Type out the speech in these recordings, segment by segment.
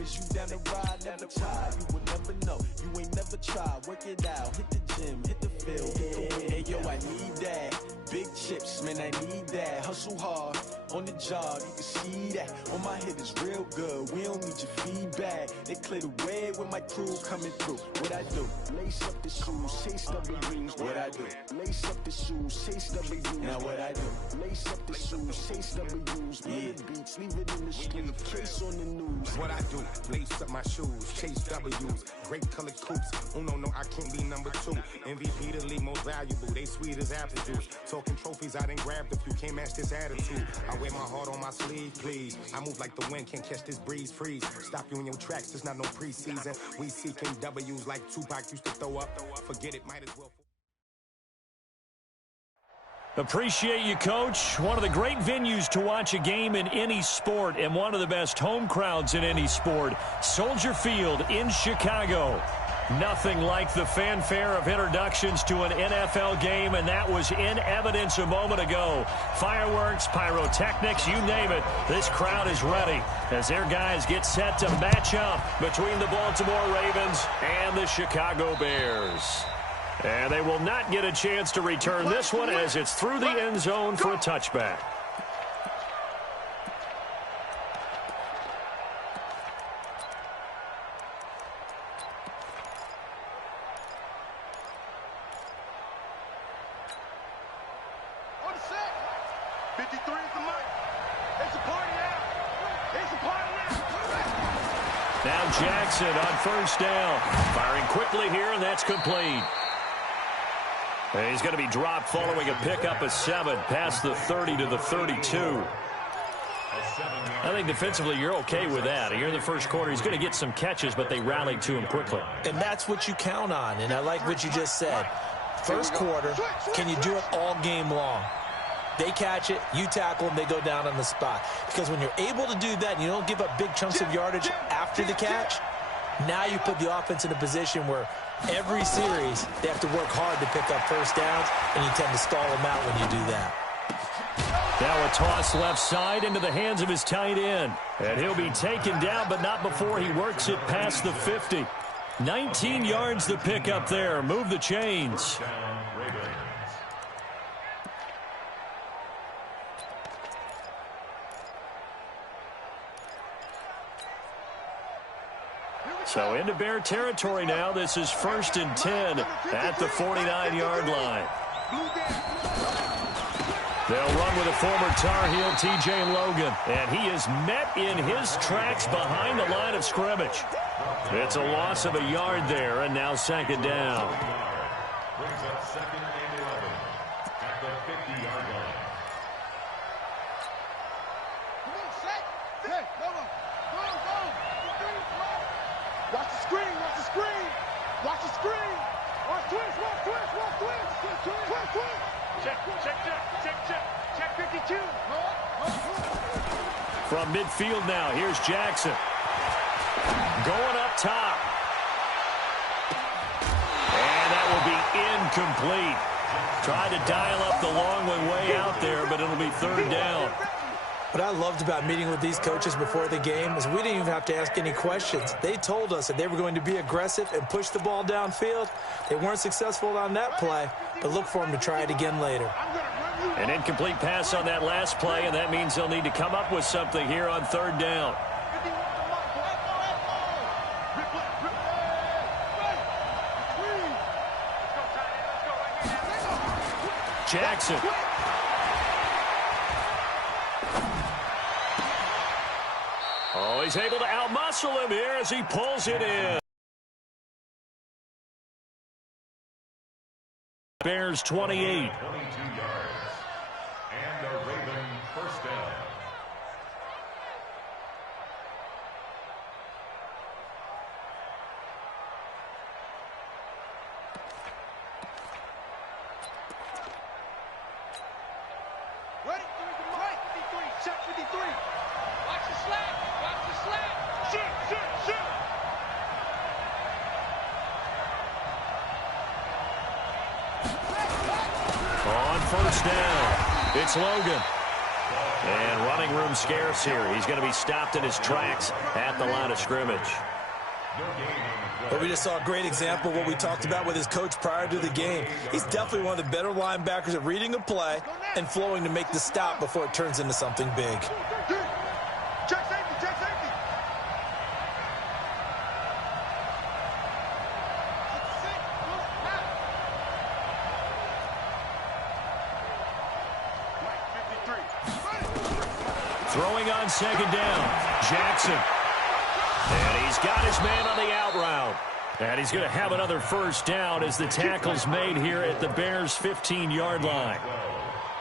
Is you down the ride, never tired? You will never know. You ain't never tried. Work it out, hit the gym, hit the field. Hey, yo, I need that. Big chips, man, I need that. Hustle hard on the job, you can see that. On my head is real good. We don't need your feedback. They clear the way with my crew coming through. What I do? Lace up the shoes, chase W's. What I do? Lace up the shoes, chase W's. Now what I do? Lace up the shoes, chase W's. Yeah. Beats, leave it in the street, case on the news. What I do? Lace up my shoes, chase W's. Great colored coops. Oh no, I can't be number 2. MVP the league most valuable. They sweet as apple juice. Talking trophies, I didn't grab the few. Can't match this attitude. I wear my heart on my sleeve, please. I move like the wind, can't catch this breeze, freeze. Stop you in your tracks, there's not no preseason. We seeking W's like Tupac used to throw up. Forget it, might as well. Appreciate you, Coach. One of the great venues to watch a game in any sport and one of the best home crowds in any sport. Soldier Field in Chicago. Nothing like the fanfare of introductions to an NFL game, and that was in evidence a moment ago. Fireworks, pyrotechnics, you name it. This crowd is ready as their guys get set to match up between the Baltimore Ravens and the Chicago Bears. And they will not get a chance to return this one as it's through the end zone for a touchback. Now Jackson on first down. Firing quickly here, and that's complete. And he's going to be dropped following a pickup of 7 past the 30 to the 32. I think defensively you're okay with that. Here in the first quarter, he's going to get some catches, but they rallied to him quickly. And that's what you count on, and I like what you just said. First quarter, can you do it all game long? They catch it, you tackle them, they go down on the spot. Because when you're able to do that and you don't give up big chunks of yardage after the catch, now you put the offense in a position where every series they have to work hard to pick up first downs, and you tend to stall them out when you do that. Now a toss left side into the hands of his tight end. And he'll be taken down, but not before he works it past the 50. 19 yards to pick up there. Move the chains. So into Bear territory now. This is 1st and 10 at the 49-yard line. They'll run with a former Tar Heel, T.J. Logan. And he is met in his tracks behind the line of scrimmage. It's a loss of a yard there, and now 2nd down. Brings up 2nd and 11 at the 50-yard line. Come on, set. Set. Go. Watch the screen. Watch the screen. Watch the screen. Watch twist. Check 52. From midfield now, here's Jackson. Going up top. And that will be incomplete. Tried to dial up the long way out there, but it'll be 3rd down. What I loved about meeting with these coaches before the game is we didn't even have to ask any questions. They told us that they were going to be aggressive and push the ball downfield. They weren't successful on that play, but look for them to try it again later. An incomplete pass on that last play, and that means they'll need to come up with something here on 3rd down. Jackson. Oh, he's able to outmuscle him here as he pulls it in. Bears 28. 22 yards. And a Raven 1st down. Ready? Right. 53. Check 53. Watch the slack. Shoot. On 1st down, it's Logan. And running running room scarce here. He's going to be stopped in his tracks at the line of scrimmage. But we just saw a great example of what we talked about with his coach prior to the game. He's definitely one of the better linebackers at reading a play and flowing to make the stop before it turns into something big. Check safety, check safety. Throwing on second down, Jackson. And he's got his man on the out route. And he's going to have another first down as the tackle's made here at the Bears' 15-yard line.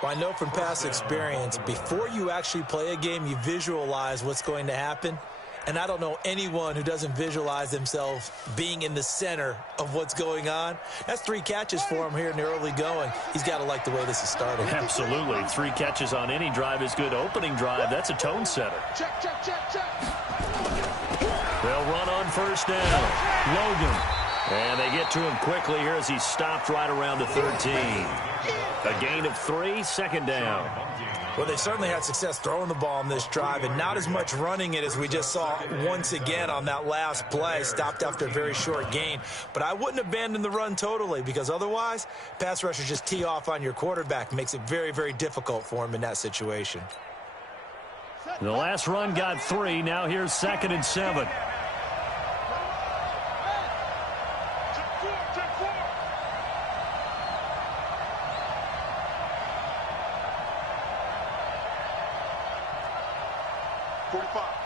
Well, I know from past experience, before you actually play a game, you visualize what's going to happen. And I don't know anyone who doesn't visualize themselves being in the center of what's going on. That's 3 catches for him here in the early going. He's got to like the way this is starting. Absolutely. 3 catches on any drive is good. Opening drive, that's a tone setter. Check, check, check, check. They'll run on first down. Logan. And they get to him quickly here as he's stopped right around the 13. A gain of 3, second down. Well, they certainly had success throwing the ball on this drive and not as much running it as we just saw once again on that last play. Stopped after a very short gain. But I wouldn't abandon the run totally because otherwise, pass rushers just tee off on your quarterback. Makes it very, very difficult for him in that situation. The last run got 3. Now here's 2nd and 7. Check 4.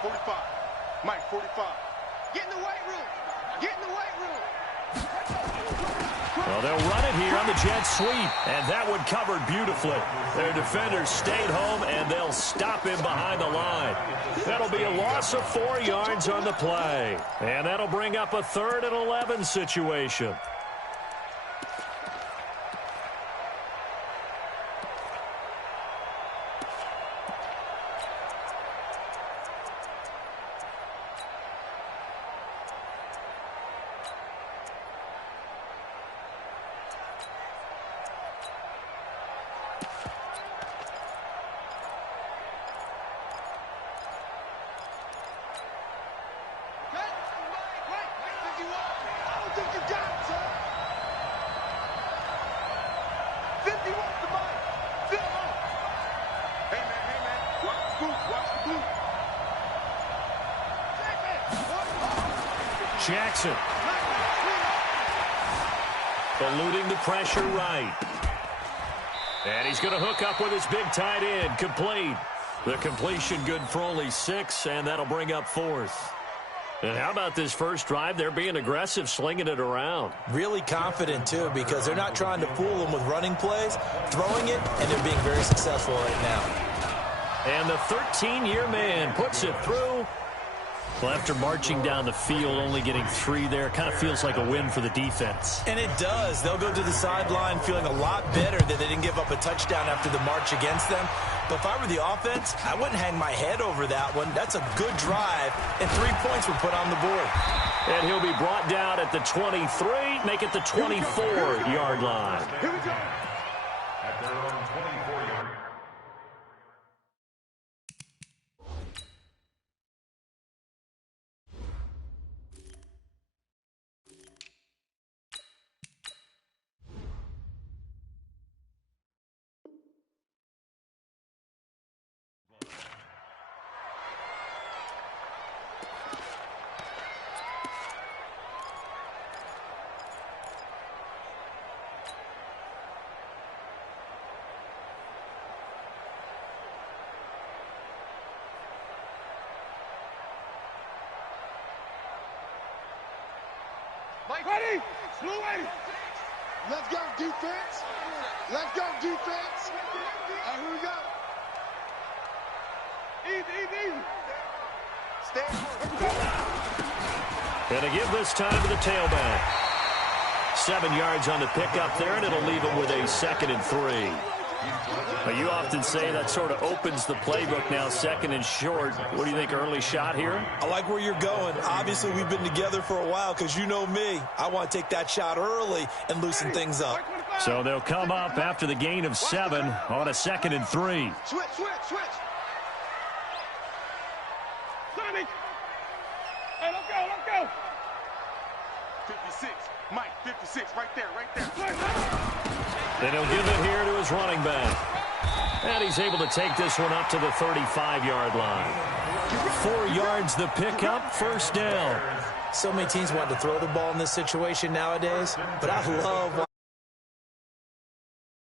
45. Mike, 45. Get in the weight room. Get in the weight room. Well, they'll run it here on the jet sweep, and that one covered beautifully. Their defenders stayed home, and they'll stop him behind the line. That'll be a loss of 4 yards on the play, and that'll bring up a 3rd and 11 situation. Jackson. Eluding the pressure right. And he's going to hook up with his big tight end. Complete. The completion good for only 6, and that'll bring up 4th. And how about this first drive? They're being aggressive, slinging it around. Really confident, too, because they're not trying to fool them with running plays, throwing it, and they're being very successful right now. And the 13-year man puts it through. Well, after marching down the field, only getting 3 there, kind of feels like a win for the defense. And it does. They'll go to the sideline feeling a lot better that they didn't give up a touchdown after the march against them. But if I were the offense, I wouldn't hang my head over that one. That's a good drive, and 3 points were put on the board. And he'll be brought down at the 23, make it the 24-yard line. Here we go. At their own 24-yard. Mike, ready? Blue ready. Let's go, defense. Let's go, defense. All right, here we go. Easy. Stay. Going to give this time to the tailback. 7 yards on the pickup there, and it'll leave him with a 2nd and 3. But you often say that sort of opens the playbook now, 2nd and short. What do you think, early shot here? I like where you're going. Obviously, we've been together for a while because you know me. I want to take that shot early and loosen things up. So they'll come up after the gain of 7 on a 2nd and 3. Switch. Jimmy. Hey, let's go, let's go. 56, Mike, 56, right there, right there. Then he'll give it here to his running back. And he's able to take this one up to the 35-yard line. 4 yards the pickup, first down. So many teams want to throw the ball in this situation nowadays, but I love